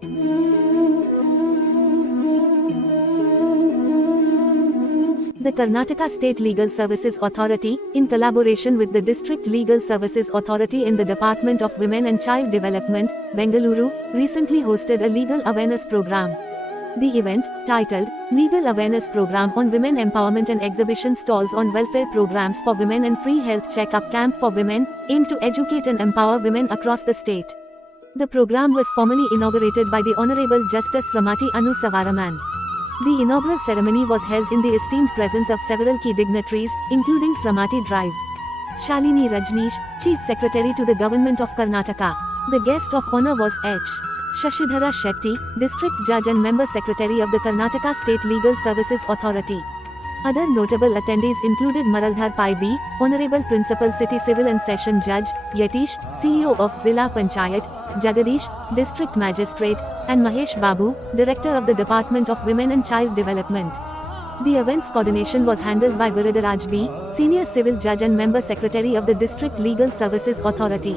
The Karnataka State Legal Services Authority, in collaboration with the District Legal Services Authority in the Department of Women and Child Development, Bengaluru, recently hosted a legal awareness program. The event, titled Legal Awareness Program on Women Empowerment and Exhibition Stalls on Welfare Programs for Women and Free Health Checkup Camp for Women, aimed to educate and empower women across the state. The program was formally inaugurated by the Honorable Justice Sramati Anu Savaraman. The inaugural ceremony was held in the esteemed presence of several key dignitaries, including Sramati Drive Shalini Rajneesh, Chief Secretary to the Government of Karnataka. The guest of honor was H. Shashidhara Shetty, District Judge and Member Secretary of the Karnataka State Legal Services Authority. Other notable attendees included Maraldhar Pai B, Honorable Principal City Civil and Session Judge, Yatish, CEO of Zilla Panchayat, Jagadish, District Magistrate, and Mahesh Babu, Director of the Department of Women and Child Development. The event's coordination was handled by Viridaraj B, Senior Civil Judge and Member Secretary of the District Legal Services Authority.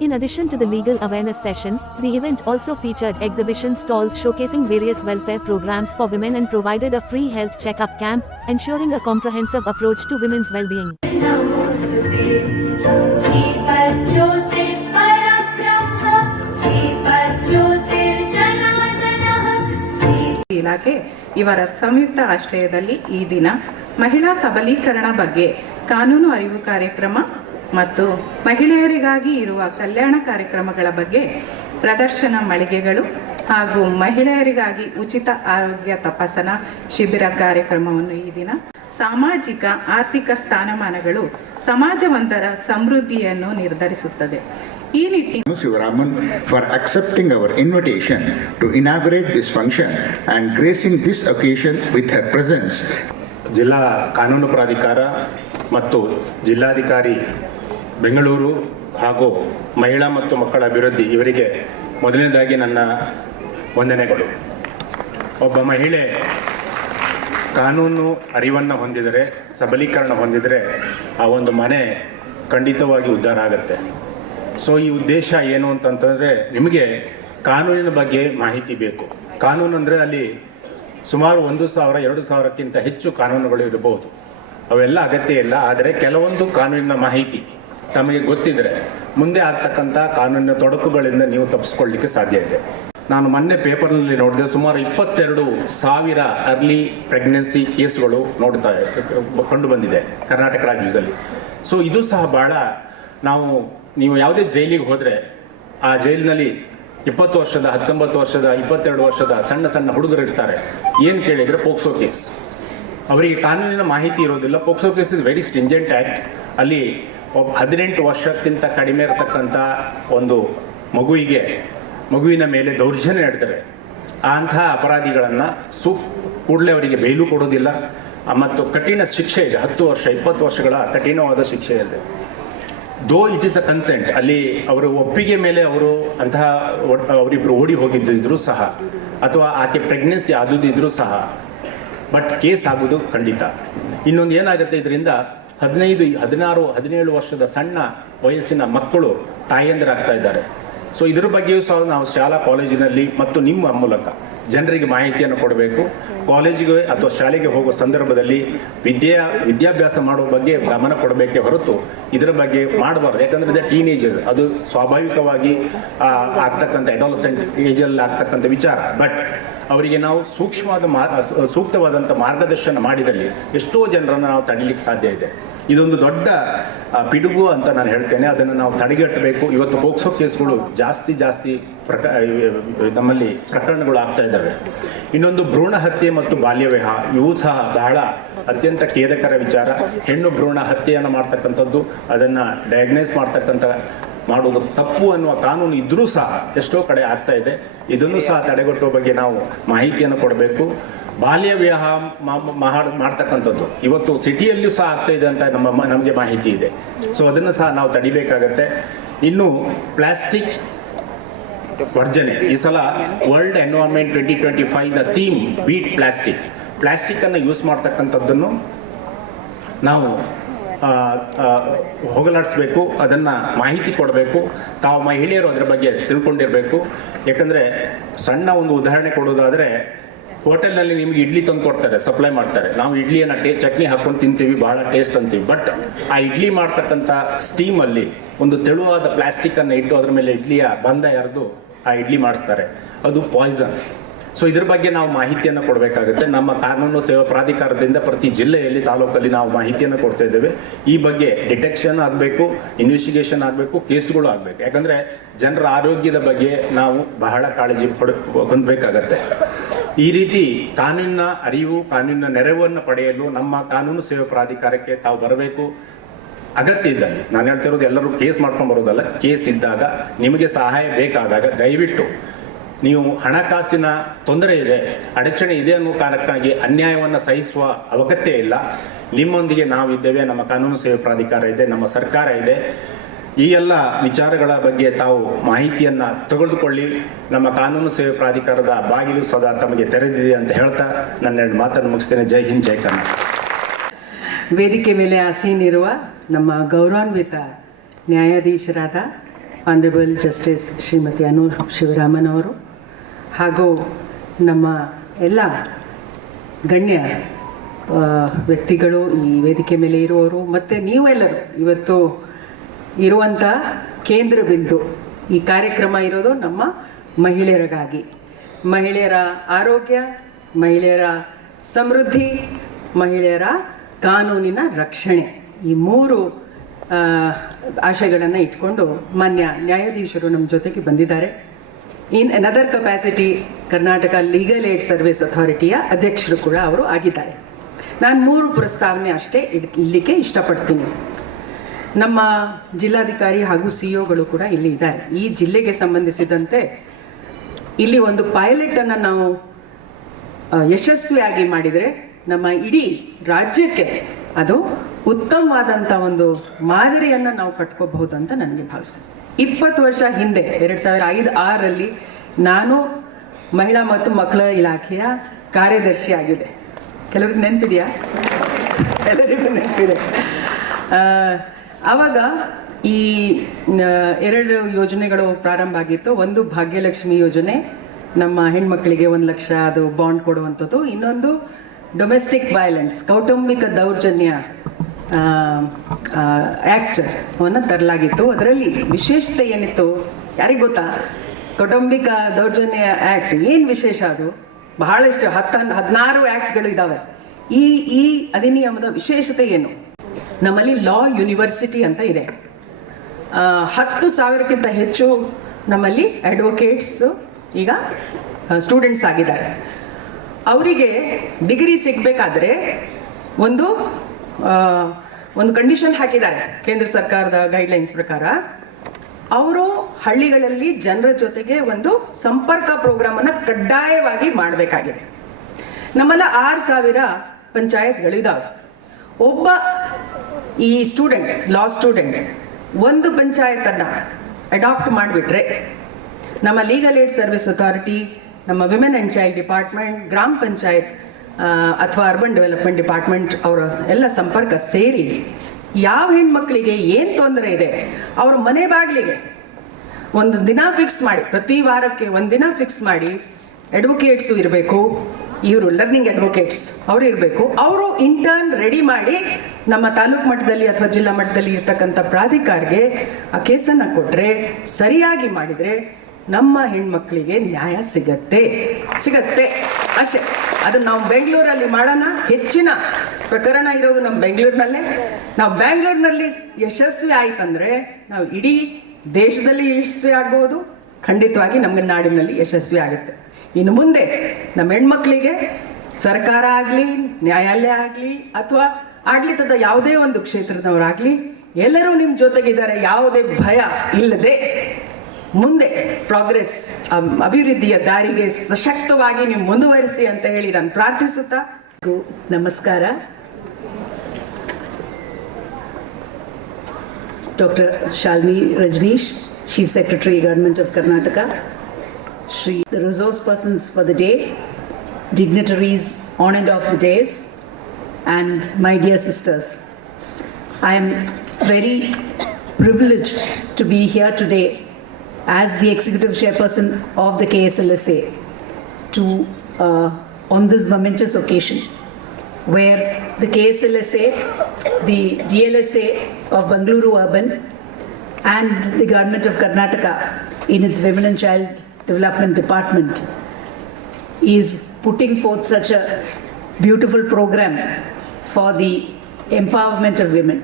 In addition to the legal awareness session, the event also featured exhibition stalls showcasing various welfare programs for women and provided a free health checkup camp, ensuring a comprehensive approach to women's well-being. ಇಲಾಖೆ ಇವರ ಸಂಯುಕ್ತ ಆಶ್ರಯದಲ್ಲಿ ಈ ದಿನ ಮಹಿಳಾ ಸಬಲೀಕರಣ ಬಗ್ಗೆ ಕಾನೂನು ಅರಿವು ಕಾರ್ಯಕ್ರಮ ಮತ್ತು ಮಹಿಳೆಯರಿಗಾಗಿ ಇರುವ ಕಲ್ಯಾಣ ಕಾರ್ಯಕ್ರಮಗಳ ಬಗ್ಗೆ ಪ್ರದರ್ಶನ ಮಳಿಗೆಗಳು ಹಾಗೂ ಮಹಿಳೆಯರಿಗಾಗಿ ಉಚಿತ ಆರೋಗ್ಯ ತಪಾಸಣಾ ಶಿಬಿರ ಕಾರ್ಯಕ್ರಮವನ್ನು ಈ ದಿನ ಸಾಮಾಜಿಕ ಆರ್ಥಿಕ ಸ್ಥಾನಮಾನಗಳು ಸಮಾಜವೊಂದರ ಸಮೃದ್ಧಿಯನ್ನು ನಿರ್ಧರಿಸುತ್ತದೆ. ಈ ನಿಟ್ಟಿನಲ್ಲಿ Sivaraman for accepting our invitation to inaugurate this function and gracing this occasion with her presence. ಜಿಲ್ಲಾ ಕಾನೂನು ಪ್ರಾಧಿಕಾರ ಮತ್ತು ಜಿಲ್ಲಾಧಿಕಾರಿ ಬೆಂಗಳೂರು ಹಾಗೂ ಮಹಿಳಾ ಮತ್ತು ಮಕ್ಕಳ ಅಭಿವೃದ್ಧಿ ಇವರಿಗೆ ಮೊದಲನೇದಾಗಿ ನನ್ನ ವಂದನೆಗಳು. ಒಬ್ಬ ಮಹಿಳೆ ಕಾನೂನು ಅರಿವನ್ನು ಹೊಂದಿದರೆ, ಸಬಲೀಕರಣ ಹೊಂದಿದರೆ ಆ ಒಂದು ಮನೆ ಖಂಡಿತವಾಗಿ ಉದ್ಧಾರ ಆಗುತ್ತೆ. ಸೊ ಈ ಉದ್ದೇಶ ಏನು ಅಂತಂತಂದರೆ, ನಿಮಗೆ ಕಾನೂನಿನ ಬಗ್ಗೆ ಮಾಹಿತಿ ಬೇಕು. ಕಾನೂನು ಅಂದರೆ ಅಲ್ಲಿ ಸುಮಾರು 1,000-2,000ಕ್ಕಿಂತ ಹೆಚ್ಚು ಕಾನೂನುಗಳು ಇರಬಹುದು. ಅವೆಲ್ಲ ಅಗತ್ಯ ಇಲ್ಲ. ಆದರೆ ಕೆಲವೊಂದು ಕಾನೂನಿನ ಮಾಹಿತಿ ತಮಗೆ ಗೊತ್ತಿದ್ದರೆ ಮುಂದೆ ಆಗ್ತಕ್ಕಂಥ ಕಾನೂನಿನ ತೊಡಕುಗಳಿಂದ ನೀವು ತಪ್ಪಿಸ್ಕೊಳ್ಳಿಕ್ಕೆ ಸಾಧ್ಯ ಇದೆ. ನಾನು ಮೊನ್ನೆ ಪೇಪರ್ನಲ್ಲಿ ನೋಡಿದೆ, ಸುಮಾರು 22,000 ಅರ್ಲಿ ಪ್ರೆಗ್ನೆನ್ಸಿ ಕೇಸುಗಳು ಕಂಡು ಬಂದಿದೆ ಕರ್ನಾಟಕ ರಾಜ್ಯದಲ್ಲಿ. ಸೊ ಇದು ಸಹ ಭಾಳ, ನೀವು ಯಾವುದೇ ಜೈಲಿಗೆ ಹೋದರೆ ಆ ಜೈಲಿನಲ್ಲಿ 20 ವರ್ಷದ, 19 ವರ್ಷದ, 22 ವರ್ಷದ ಸಣ್ಣ ಹುಡುಗರು ಇರ್ತಾರೆ. ಏನು ಕೇಳಿದರೆ ಪೋಕ್ಸೋ ಕೇಸ್. ಅವರಿಗೆ ಕಾನೂನಿನ ಮಾಹಿತಿ ಇರೋದಿಲ್ಲ. POCSO case is very stringent act. ಅಲ್ಲಿ 18 ವರ್ಷಕ್ಕಿಂತ ಕಡಿಮೆ ಇರತಕ್ಕಂಥ ಒಂದು ಮಗುವಿನ ಮೇಲೆ ದೌರ್ಜನ್ಯ ನಡೆದರೆ ಅಂತಹ ಅಪರಾಧಿಗಳನ್ನು ಕೂಡಲೇ ಅವರಿಗೆ ಬೇಲು ಕೊಡೋದಿಲ್ಲ ಮತ್ತು ಕಠಿಣ ಶಿಕ್ಷೆ ಇದೆ. 10 ವರ್ಷ 20 ವರ್ಷಗಳ ಕಠಿಣವಾದ ಶಿಕ್ಷೆ ಇದೆ. Though it is a consent, ಅಲ್ಲಿ ಅವರ ಒಪ್ಪಿಗೆ ಮೇಲೆ ಅವರಿಬ್ಬರು ಓಡಿ ಹೋಗಿದ್ದಿದ್ರು ಸಹ, ಅಥವಾ ಆಕೆ ಪ್ರೆಗ್ನೆನ್ಸಿ ಆದುದಿದ್ರೂ ಸಹ, ಬಟ್ ಕೇಸ್ ಆಗೋದು ಖಂಡಿತ. ಇನ್ನೊಂದು ಏನಾಗುತ್ತೆ, ಇದರಿಂದ 15, 16, 17 ವರ್ಷದ ಸಣ್ಣ ವಯಸ್ಸಿನ ಮಕ್ಕಳು ತಾಯಂದಿರಾಗ್ತಾ ಇದ್ದಾರೆ. ಸೊ ಇದರ ಬಗ್ಗೆಯೂ ಸಹ ನಾವು ಶಾಲಾ ಕಾಲೇಜಿನಲ್ಲಿ ಮತ್ತು ನಿಮ್ಮ ಮೂಲಕ ಜನರಿಗೆ ಮಾಹಿತಿಯನ್ನು ಕೊಡಬೇಕು. ಕಾಲೇಜಿಗೆ ಅಥವಾ ಶಾಲೆಗೆ ಹೋಗೋ ಸಂದರ್ಭದಲ್ಲಿ ವಿದ್ಯಾಭ್ಯಾಸ ಮಾಡೋ ಬಗ್ಗೆ ಗಮನ ಕೊಡಬೇಕೇ ಹೊರತು ಇದರ ಬಗ್ಗೆ ಮಾಡಬಾರ್ದು. ಯಾಕಂದರೆ ಇದು ಟೀನೇಜರ್, ಅದು ಸ್ವಾಭಾವಿಕವಾಗಿ ಆಗ್ತಕ್ಕಂಥ ಅಡಾಲಸೆಂಟ್ ಏಜಲ್ಲಿ ಆಗ್ತಕ್ಕಂಥ ವಿಚಾರ. ಬಟ್ ಅವರಿಗೆ ನಾವು ಸೂಕ್ತವಾದಂಥ ಮಾರ್ಗದರ್ಶನ ಮಾಡಿದಲ್ಲಿ ಎಷ್ಟೋ ಜನರನ್ನು ನಾವು ತಡಿಲಿಕ್ಕೆ ಸಾಧ್ಯ ಇದೆ. ಇದೊಂದು ದೊಡ್ಡ ಪಿಡುಗು ಅಂತ ನಾನು ಹೇಳ್ತೇನೆ. ಅದನ್ನು ನಾವು ತಡೆಗಟ್ಟಬೇಕು. ಇವತ್ತು ಪೋಕ್ಸೋ ಕೇಸ್ಗಳು ಜಾಸ್ತಿ ನಮ್ಮಲ್ಲಿ ಪ್ರಕರಣಗಳು ಆಗ್ತಾ ಇದ್ದಾವೆ. ಇನ್ನೊಂದು ಭ್ರೂಣ ಹತ್ಯೆ ಮತ್ತು ಬಾಲ್ಯ ವಿವಾಹ, ಇವು ಸಹ ಬಹಳ ಅತ್ಯಂತ ಖೇದಕರ ವಿಚಾರ. ಹೆಣ್ಣು ಭ್ರೂಣ ಹತ್ಯೆಯನ್ನು ಮಾಡ್ತಕ್ಕಂಥದ್ದು, ಅದನ್ನು ಡಯಾಗ್ನೈಸ್ ಮಾಡುವುದು ತಪ್ಪು ಅನ್ನುವ ಕಾನೂನು ಇದ್ದರೂ ಸಹ ಎಷ್ಟೋ ಕಡೆ ಆಗ್ತಾ ಇದೆ. ಇದನ್ನು ಸಹ ತಡೆಗಟ್ಟುವ ಬಗ್ಗೆ ನಾವು ಮಾಹಿತಿಯನ್ನು ಕೊಡಬೇಕು. ಬಾಲ್ಯ ವಿವಾಹ ಮಾಡ್ತಕ್ಕಂಥದ್ದು ಇವತ್ತು ಸಿಟಿಯಲ್ಲಿಯೂ ಸಹ ಆಗ್ತಾ ಇದೆ ಅಂತ ನಮಗೆ ಮಾಹಿತಿ ಇದೆ. ಸೊ ಅದನ್ನು ಸಹ ನಾವು ತಡಿಬೇಕಾಗತ್ತೆ. ಇನ್ನು ಪ್ಲಾಸ್ಟಿಕ್ ವರ್ಜನೆ, ಈ ಸಲ world environment 2025 theme beat plastic. ಪ್ಲಾಸ್ಟಿಕ್ಕನ್ನು ಯೂಸ್ ಮಾಡ್ತಕ್ಕಂಥದ್ದನ್ನು ನಾವು ಹೋಗಲಾಡಿಸ್ಬೇಕು, ಅದನ್ನು ಮಾಹಿತಿ ಕೊಡಬೇಕು, ತಾವು ಮಹಿಳೆಯರು ಅದರ ಬಗ್ಗೆ ತಿಳ್ಕೊಂಡಿರಬೇಕು. ಯಾಕಂದರೆ ಸಣ್ಣ ಒಂದು ಉದಾಹರಣೆ ಕೊಡೋದಾದರೆ, ಹೋಟೆಲ್ನಲ್ಲಿ ನಿಮ್ಗೆ ಇಡ್ಲಿ ತಂದು ಕೊಡ್ತಾರೆ, ಸಪ್ಲೈ ಮಾಡ್ತಾರೆ. ನಾವು ಇಡ್ಲಿಯನ್ನು ಚಟ್ನಿ ಹಾಕ್ಕೊಂಡು ತಿಂತೀವಿ, ಭಾಳ ಟೇಸ್ಟ್ ಅಂತೀವಿ. ಬಟ್ ಆ ಇಡ್ಲಿ ಮಾಡ್ತಕ್ಕಂಥ ಸ್ಟೀಮಲ್ಲಿ ಒಂದು ತೆಳುವಾದ ಪ್ಲಾಸ್ಟಿಕ್ಕನ್ನು ಇಟ್ಟು ಅದರ ಮೇಲೆ ಇಡ್ಲಿಯ ಬಂದ ಎರೆದು ಆ ಇಡ್ಲಿ ಮಾಡಿಸ್ತಾರೆ. ಅದು ಪಾಯ್ಸನ್. ಸೊ ಇದ್ರ ಬಗ್ಗೆ ನಾವು ಮಾಹಿತಿಯನ್ನು ಕೊಡಬೇಕಾಗುತ್ತೆ. ನಮ್ಮ ಕಾನೂನು ಸೇವಾ ಪ್ರಾಧಿಕಾರದಿಂದ ಪ್ರತಿ ಜಿಲ್ಲೆಯಲ್ಲಿ, ತಾಲೂಕಲ್ಲಿ ನಾವು ಮಾಹಿತಿಯನ್ನು ಕೊಡ್ತಾ ಇದ್ದೇವೆ. ಈ ಬಗ್ಗೆ ಡಿಟೆಕ್ಷನ್ ಆಗಬೇಕು, ಇನ್ವೆಸ್ಟಿಗೇಷನ್ ಆಗಬೇಕು, ಕೇಸುಗಳು ಆಗಬೇಕು. ಯಾಕಂದರೆ ಜನರ ಆರೋಗ್ಯದ ಬಗ್ಗೆ ನಾವು ಬಹಳ ಕಾಳಜಿ ಹೊಂದಬೇಕಾಗತ್ತೆ. ಈ ರೀತಿ ಕಾನೂನಿನ ಅರಿವು, ಕಾನೂನಿನ ನೆರವನ್ನು ಪಡೆಯಲು ನಮ್ಮ ಕಾನೂನು ಸೇವಾ ಪ್ರಾಧಿಕಾರಕ್ಕೆ ತಾವು ಬರಬೇಕು. ಅಗತ್ಯ ಇದ್ದಲ್ಲಿ, ನಾನು ಹೇಳ್ತಿರೋದು ಎಲ್ಲರೂ ಕೇಸ್ ಮಾಡ್ಕೊಂಡು ಬರೋದಲ್ಲ, ಕೇಸ್ ಇದ್ದಾಗ ನಿಮಗೆ ಸಹಾಯ ಬೇಕಾದಾಗ ದಯವಿಟ್ಟು ನೀವು ಹಣಕಾಸಿನ ತೊಂದರೆ ಇದೆ, ಅಡಚಣೆ ಇದೆ ಅನ್ನೋ ಕಾರಣಕ್ಕಾಗಿ ಅನ್ಯಾಯವನ್ನು ಸಹಿಸುವ ಅಗತ್ಯ ಇಲ್ಲ. ನಿಮ್ಮೊಂದಿಗೆ ನಾವಿದ್ದೇವೆ, ನಮ್ಮ ಕಾನೂನು ಸೇವೆ ಪ್ರಾಧಿಕಾರ ಇದೆ, ನಮ್ಮ ಸರ್ಕಾರ ಇದೆ. ಈ ಎಲ್ಲ ವಿಚಾರಗಳ ಬಗ್ಗೆ ತಾವು ಮಾಹಿತಿಯನ್ನು ತೆಗೆದುಕೊಳ್ಳಿ. ನಮ್ಮ ಕಾನೂನು ಸೇವೆ ಪ್ರಾಧಿಕಾರದ ಬಾಗಿಲು ಸದಾ ತಮಗೆ ತೆರೆದಿದೆ ಅಂತ ಹೇಳ್ತಾ ನನ್ನ 2 ಮಾತನ್ನು ಮುಗಿಸ್ತೇನೆ. ಜೈ ಹಿಂದ್, ಜೈ ಕರ್ನಾಟಕ. ವೇದಿಕೆ ಮೇಲೆ ಆಸೀನಿರುವ ನಮ್ಮ ಗೌರವಾನ್ವಿತ ನ್ಯಾಯಾಧೀಶರಾದ ಆನರಬಲ್ ಜಸ್ಟಿಸ್ ಶ್ರೀಮತಿ ಅನು ಶಿವರಾಮನ್ ಅವರು, ಹಾಗೂ ನಮ್ಮ ಎಲ್ಲ ಗಣ್ಯ ವ್ಯಕ್ತಿಗಳು, ಈ ವೇದಿಕೆ ಮೇಲೆ ಇರುವವರು, ಮತ್ತು ನೀವೆಲ್ಲರೂ ಇವತ್ತು ಇರುವಂಥ ಕೇಂದ್ರ ಬಿಂದು. ಈ ಕಾರ್ಯಕ್ರಮ ಇರೋದು ನಮ್ಮ ಮಹಿಳೆಯರಿಗಾಗಿ. ಮಹಿಳೆಯರ ಆರೋಗ್ಯ, ಮಹಿಳೆಯರ ಸಮೃದ್ಧಿ, ಮಹಿಳೆಯರ ಕಾನೂನಿನ ರಕ್ಷಣೆ, ಈ 3 ಆಶಯಗಳನ್ನು ಇಟ್ಕೊಂಡು ಮಾನ್ಯ ನ್ಯಾಯಾಧೀಶರು ನಮ್ಮ ಜೊತೆಗೆ ಬಂದಿದ್ದಾರೆ. In another capacity Karnataka legal aid service ಅಥಾರಿಟಿಯ ಅಧ್ಯಕ್ಷರು ಕೂಡ ಅವರು ಆಗಿದ್ದಾರೆ. ನಾನು 3 ಪ್ರಸ್ತಾವನೆ ಅಷ್ಟೇ ಇಡಲಿಕ್ಕೆ ಇಷ್ಟಪಡ್ತೀನಿ. ನಮ್ಮ ಜಿಲ್ಲಾಧಿಕಾರಿ ಹಾಗೂ ಸಿಇಒಗಳು ಕೂಡ ಇಲ್ಲಿ ಇದ್ದಾರೆ. ಈ ಜಿಲ್ಲೆಗೆ ಸಂಬಂಧಿಸಿದಂತೆ ಇಲ್ಲಿ ಒಂದು ಪೈಲಟನ್ನು ನಾವು ಯಶಸ್ವಿಯಾಗಿ ಮಾಡಿದರೆ ನಮ್ಮ ಇಡೀ ರಾಜ್ಯಕ್ಕೆ ಅದು ಉತ್ತಮವಾದಂಥ ಒಂದು ಮಾದರಿಯನ್ನು ನಾವು ಕಟ್ಕೋಬಹುದು ಅಂತ ನನಗೆ ಭಾವಿಸ್ತೇನೆ. 20 ವರ್ಷ ಹಿಂದೆ 2005-6ರಲ್ಲಿ ನಾನು ಮಹಿಳಾ ಮತ್ತು ಮಕ್ಕಳ ಇಲಾಖೆಯ ಕಾರ್ಯದರ್ಶಿ ಆಗಿದೆ. ಕೆಲವ್ರಿಗೆ ನೆನಪಿದೆಯಾ? ಎಲ್ಲರಿಗೂ ನೆನಪಿದೆ. ಆವಾಗ ಈ 2 ಯೋಜನೆಗಳು ಪ್ರಾರಂಭ ಆಗಿತ್ತು. ಒಂದು ಭಾಗ್ಯಲಕ್ಷ್ಮಿ ಯೋಜನೆ, ನಮ್ಮ ಹೆಣ್ಮಕ್ಳಿಗೆ 1 ಲಕ್ಷ ಅದು ಬಾಂಡ್ ಕೊಡುವಂಥದ್ದು. ಇನ್ನೊಂದು ಡೊಮೆಸ್ಟಿಕ್ ವೈಲೆನ್ಸ್, ಕೌಟುಂಬಿಕ ದೌರ್ಜನ್ಯ ಆ್ಯಕ್ಟನ್ನು ತರಲಾಗಿತ್ತು. ಅದರಲ್ಲಿ ವಿಶೇಷತೆ ಏನಿತ್ತು ಯಾರಿಗೆ ಗೊತ್ತಾ? ಕೌಟುಂಬಿಕ ದೌರ್ಜನ್ಯ ಆ್ಯಕ್ಟ್ ಏನು ವಿಶೇಷ? ಅದು ಬಹಳಷ್ಟು 16 ಆ್ಯಕ್ಟ್ಗಳು ಇದ್ದಾವೆ. ಈ ಅಧಿನಿಯಮದ ವಿಶೇಷತೆ ಏನು? ನಮ್ಮಲ್ಲಿ ಲಾ ಯೂನಿವರ್ಸಿಟಿ ಅಂತ ಇದೆ. 10,000ಕ್ಕಿಂತ ಹೆಚ್ಚು ನಮ್ಮಲ್ಲಿ ಅಡ್ವೊಕೇಟ್ಸ್ ಈಗ ಸ್ಟೂಡೆಂಟ್ಸ್ ಆಗಿದ್ದಾರೆ. ಅವರಿಗೆ ಡಿಗ್ರಿ ಸಿಗಬೇಕಾದ್ರೆ ಒಂದು ಕಂಡೀಷನ್ ಹಾಕಿದ್ದಾರೆ ಕೇಂದ್ರ ಸರ್ಕಾರದ ಗೈಡ್ಲೈನ್ಸ್ ಪ್ರಕಾರ. ಅವರು ಹಳ್ಳಿಗಳಲ್ಲಿ ಜನರ ಜೊತೆಗೆ ಒಂದು ಸಂಪರ್ಕ ಪ್ರೋಗ್ರಾಮನ್ನು ಕಡ್ಡಾಯವಾಗಿ ಮಾಡಬೇಕಾಗಿದೆ. ನಮ್ಮೆಲ್ಲ 6,000 ಪಂಚಾಯತ್ಗಳಿದ್ದಾವೆ. ಒಬ್ಬ ಈ ಸ್ಟೂಡೆಂಟ್, ಲಾ ಸ್ಟೂಡೆಂಟ್, ಒಂದು ಪಂಚಾಯತನ್ನು ಅಡಾಪ್ಟ್ ಮಾಡಿಬಿಟ್ರೆ ನಮ್ಮ ಲೀಗಲ್ ಏಡ್ ಸರ್ವಿಸ್ ಅಥಾರಿಟಿ, ನಮ್ಮ ವಿಮೆನ್ ಆ್ಯಂಡ್ ಚೈಲ್ಡ್ ಡಿಪಾರ್ಟ್ಮೆಂಟ್, ಗ್ರಾಮ ಪಂಚಾಯತ್ ಅಥವಾ ಅರ್ಬನ್ ಡೆವಲಪ್ಮೆಂಟ್ ಡಿಪಾರ್ಟ್ಮೆಂಟ್ ಅವರ ಎಲ್ಲ ಸಂಪರ್ಕ ಸೇರಿ ಯಾವ ಹೆಣ್ಮಕ್ಳಿಗೆ ಏನು ತೊಂದರೆ ಇದೆ ಅವ್ರ ಮನೆ ಬಾಗಿಲಿಗೆ ಒಂದು ದಿನ ಫಿಕ್ಸ್ ಮಾಡಿ, ಪ್ರತಿ ವಾರಕ್ಕೆ 1 ದಿನ ಫಿಕ್ಸ್ ಮಾಡಿ, ಅಡ್ವೊಕೇಟ್ಸು ಇರಬೇಕು, ಇವರು ಲರ್ನಿಂಗ್ ಅಡ್ವೊಕೇಟ್ಸ್ ಅವರು ಇರಬೇಕು. ಅವರು ಇಂಟರ್ನ್ ರೆಡಿ ಮಾಡಿ ನಮ್ಮ ತಾಲೂಕು ಮಟ್ಟದಲ್ಲಿ ಅಥವಾ ಜಿಲ್ಲಾ ಮಟ್ಟದಲ್ಲಿ ಇರ್ತಕ್ಕಂಥ ಪ್ರಾಧಿಕಾರಿಗೆ ಆ ಕೇಸನ್ನು ಕೊಟ್ಟರೆ, ಸರಿಯಾಗಿ ಮಾಡಿದರೆ ನಮ್ಮ ಹೆಣ್ಮಕ್ಳಿಗೆ ನ್ಯಾಯ ಸಿಗತ್ತೆ ಅಷ್ಟೇ. ಅದನ್ನು ನಾವು ಬೆಂಗಳೂರಲ್ಲಿ ಮಾಡೋಣ. ಹೆಚ್ಚಿನ ಪ್ರಕರಣ ಇರೋದು ನಮ್ಮ ಬೆಂಗಳೂರಿನಲ್ಲೇ. ನಾವು ಬೆಂಗಳೂರಿನಲ್ಲಿ ಯಶಸ್ವಿ ಆಯ್ತಂದರೆ ನಾವು ಇಡೀ ದೇಶದಲ್ಲಿ ಯಶಸ್ವಿ ಆಗ್ಬೋದು, ಖಂಡಿತವಾಗಿ ನಮ್ಮ ನಾಡಿನಲ್ಲಿ ಯಶಸ್ವಿ ಆಗುತ್ತೆ. ಇನ್ನು ಮುಂದೆ ನಮ್ಮ ಹೆಣ್ಮಕ್ಳಿಗೆ ಸರ್ಕಾರ ಆಗಲಿ, ನ್ಯಾಯಾಲಯ ಆಗಲಿ, ಅಥವಾ ಆಡಳಿತದ ಯಾವುದೇ ಒಂದು ಕ್ಷೇತ್ರದವರಾಗಲಿ, ಎಲ್ಲರೂ ನಿಮ್ಮ ಜೊತೆಗಿದ್ದಾರೆ. ಯಾವುದೇ ಭಯ ಇಲ್ಲದೆ ಮುಂದೆ ಪ್ರೋಗ್ರೆಸ್, ಅಭಿವೃದ್ಧಿಯ ದಾರಿಗೆ ಸಶಕ್ತವಾಗಿ ನೀವು ಮುಂದುವರಿಸಿ ಅಂತ ಹೇಳಿ ನಾನು ಪ್ರಾರ್ಥಿಸುತ್ತಾ ನಮಸ್ಕಾರ. Doctor Shalini Rajneesh, Chief Secretary, Government of Karnataka, Shri, the resource persons for the day, dignitaries on and off the days, and my dear sisters. I am very privileged to be here today as the Executive Chairperson of the KSLSA on this momentous occasion where the KSLSA, the DLSA of Bengaluru Urban and the Government of Karnataka in its Women and Child Development Department is putting forth such a beautiful program for the empowerment of women.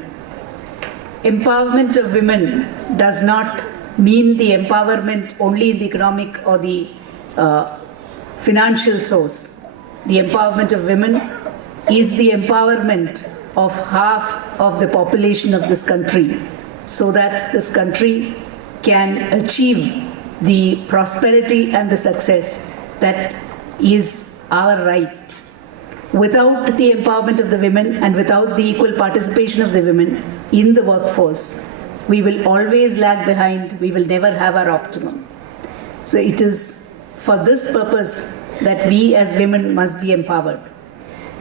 Empowerment of women does not mean the empowerment only in the economic or the financial source. The empowerment of women is the empowerment of half of the population of this country, so that this country can achieve the prosperity and the success that is our right. Without the empowerment of the women and without the equal participation of the women in the workforce, we will always lag behind, we will never have our optimum. So it is for this purpose that we as women must be empowered.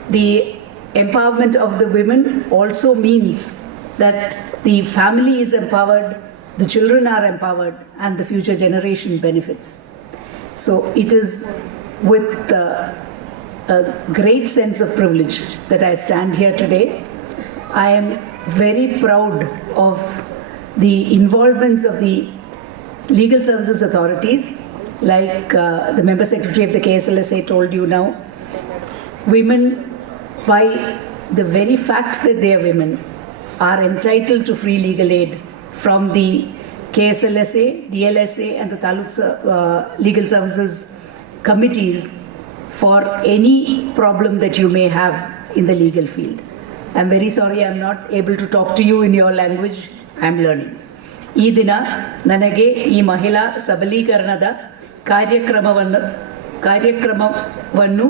The empowerment of the women also means that the family is empowered, the children are empowered, and the future generation benefits. So it is with a great sense of privilege that I stand here today. I am very proud of the involvements of the legal services authorities, like the member secretary of the KSLSA told you now. Women, by the very fact that they are women, are entitled to free legal aid from the KSLSA, DLSA and the Taluk legal services committees for any problem that you may have in the legal field. I'm very sorry I'm not able to talk to you in your language. I'm learning. ಈ ದಿನ ನನಗೆ ಈ ಮಹಿಳಾ ಸಬಲೀಕರಣದ ಕಾರ್ಯಕ್ರಮವನ್ನು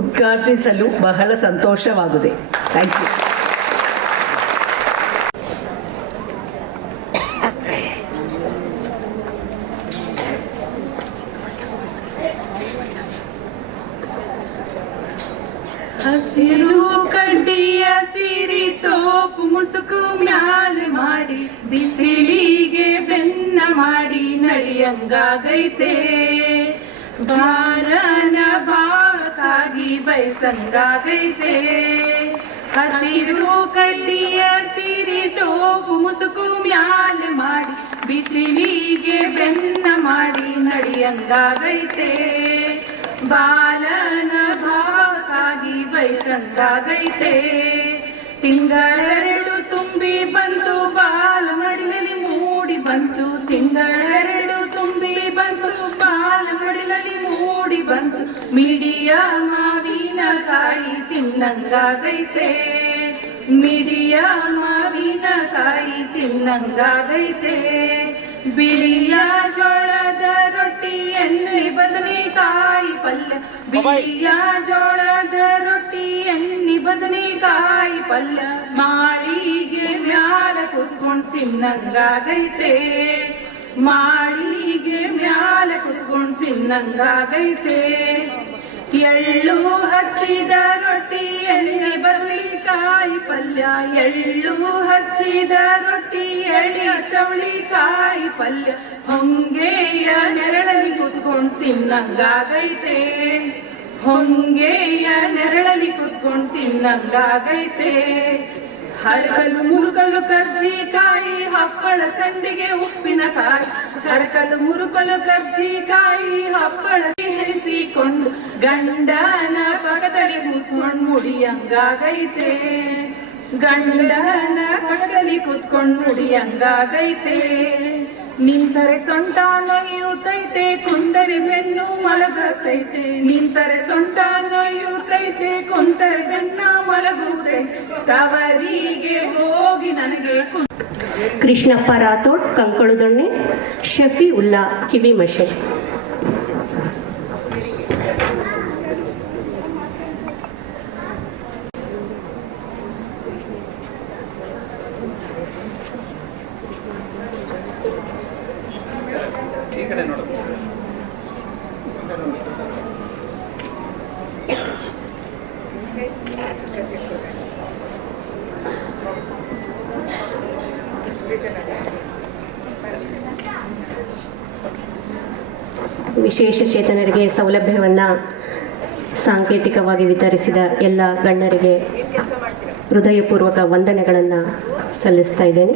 ಉದ್ಘಾಟಿಸಲು ಬಹಳ ಸಂತೋಷವಾಗಿದೆ. Thank you. ಹಸಿರು ಕಡ್ಡಿಯ ಸಿರಿ ತೋಪು ಮುಸುಕು ಮ್ಯಾಲೆ ಮಾಡಿ ಬಿಸಿಲಿಗೆ ಬೆನ್ನ ಮಾಡಿ ನಡಿಯಂಗಾಗೈತೆ. ಬಾಳನ ಭಾವಕ್ಕಾಗಿ ಬಯಸಂಗಾಗೈತೆ. ಹಸಿರು ಕಡ್ಡಿಯ ಸಿರಿ ತೋಪು ಮುಸುಕು ಮ್ಯಾಲೆ ಮಾಡಿ ಬಿಸಿಲಿಗೆ ಬೆನ್ನ ಮಾಡಿ ನಡಿಯಂಗಾಗೈತೆ. ಬಾಲನ ಭಾವಕ್ಕಾಗಿ ಬಯಸಂಗಾಗೈತೆ. ತಿಂಗಳೆರಡು ತುಂಬಿ ಬಂತು ಬಾಲ ಮಡಿಲಲ್ಲಿ ಮೂಡಿ ಬಂತು. ತಿಂಗಳೆರಡು ತುಂಬಿ ಬಂತು ಬಾಲ ಮಡಿಲಲ್ಲಿ ಮೂಡಿ ಬಂತು. ಮಿಡಿಯ ಮಾವಿನಕಾಯಿ ತಿನ್ನಂಗಾಗೈತೆ. ಮಿಡಿಯ ಮಾವಿನಕಾಯಿ ತಿನ್ನಂಗಾಗೈತೆ. ಬಿಳಿಯ ಜೋಳದ ರೊಟ್ಟಿ ಎಣ್ಣೆ ಬದನೆಕಾಯಿ ಪಲ್ಯ. ಬಿಳಿಯ ಜೋಳದ ರೊಟ್ಟಿ ಎಣ್ಣೆ ಬದನೆಕಾಯಿ ಪಲ್ಯ. ಮಾಳಿಗೆ ಮ್ಯಾಲ ಕುತ್ಕೊಂಡು ತಿನ್ನಂಗಾಗೈತೆ. ಮಾಳಿಗೆ ಮ್ಯಾಲ ಕುತ್ಕೊಂಡು ತಿನ್ನಂಗಾಗೈತೆ. ಎಳ್ಳು ಹಚ್ಚಿದ ರೊಟ್ಟಿ ಎಣ್ಣೆ ಬದನೆಕಾಯಿ ಪಲ್ಯ. ಎಳ್ಳು ಹಚ್ಚಿದ ರೊಟ್ಟಿ ಎಳ್ಳಿ ಚವಳಿಕಾಯಿ ಪಲ್ಯ. ಹೊಂಗೆಯ ನೆರಳಲ್ಲಿ ಕುತ್ಕೊಂಡು ತಿನ್ನಂಗಾಗೈತೆ. ಹೊಂಗೆಯ ನೆರಳಲ್ಲಿ ಕುತ್ಕೊಂಡು ತಿನ್ನಂಗಾಗೈತೆ. ಹರಕಲು ಮುರುಕಲು ಕರ್ಜಿಕಾಯಿ ಹಪ್ಪಳ ಸಂಡಿಗೆ ಉಪ್ಪಿನಕಾಯಿ. ಹರಕಲು ಮುರುಕಲು ಕರ್ಜಿಕಾಯಿ ಹಪ್ಪಳ ಹೆರಿಸಿಕೊಂಡು ಗಂಡನ ಪಕ್ಕದಲ್ಲಿ ಕೂತ್ಕೊಂಡು ಮುಡಿಯಂಗಾಗೈತೆ. ಗಂಡನ ಪಕ್ಕದಲ್ಲಿ ಕೂತ್ಕೊಂಡು ಮುಡಿಯಂಗಾಗೈತೆ. ನಿಂತರೆ ಸೊಂಟ ನೋಯುತ್ತೈತೆ ಕುಂತರೆ ಬೆನ್ನು ಮಲಗತೈತೆ. ನಿಂತರೆ ಸೊಂಟ ನೋಯುತ್ತೈತೆ ಕುಂತರೆ ಬೆನ್ನ ಮಲಗುತ್ತೈತೆ. ತವರಿಗೆ ಹೋಗಿ ನನಗೆ ಕೃಷ್ಣಪ್ಪ ರಾಥೋಡ್ ಕಂಕಳುದೊಣ್ಣೆ. ಶಫಿ ಉಲ್ಲಾ ಕಿವಿ ಮಷೆ. ವಿಶೇಷ ಚೇತನರಿಗೆ ಸೌಲಭ್ಯವನ್ನು ಸಾಂಕೇತಿಕವಾಗಿ ವಿತರಿಸಿದ ಎಲ್ಲ ಗಣ್ಯರಿಗೆ ಹೃದಯಪೂರ್ವಕ ವಂದನೆಗಳನ್ನು ಸಲ್ಲಿಸ್ತಾ ಇದ್ದೇನೆ.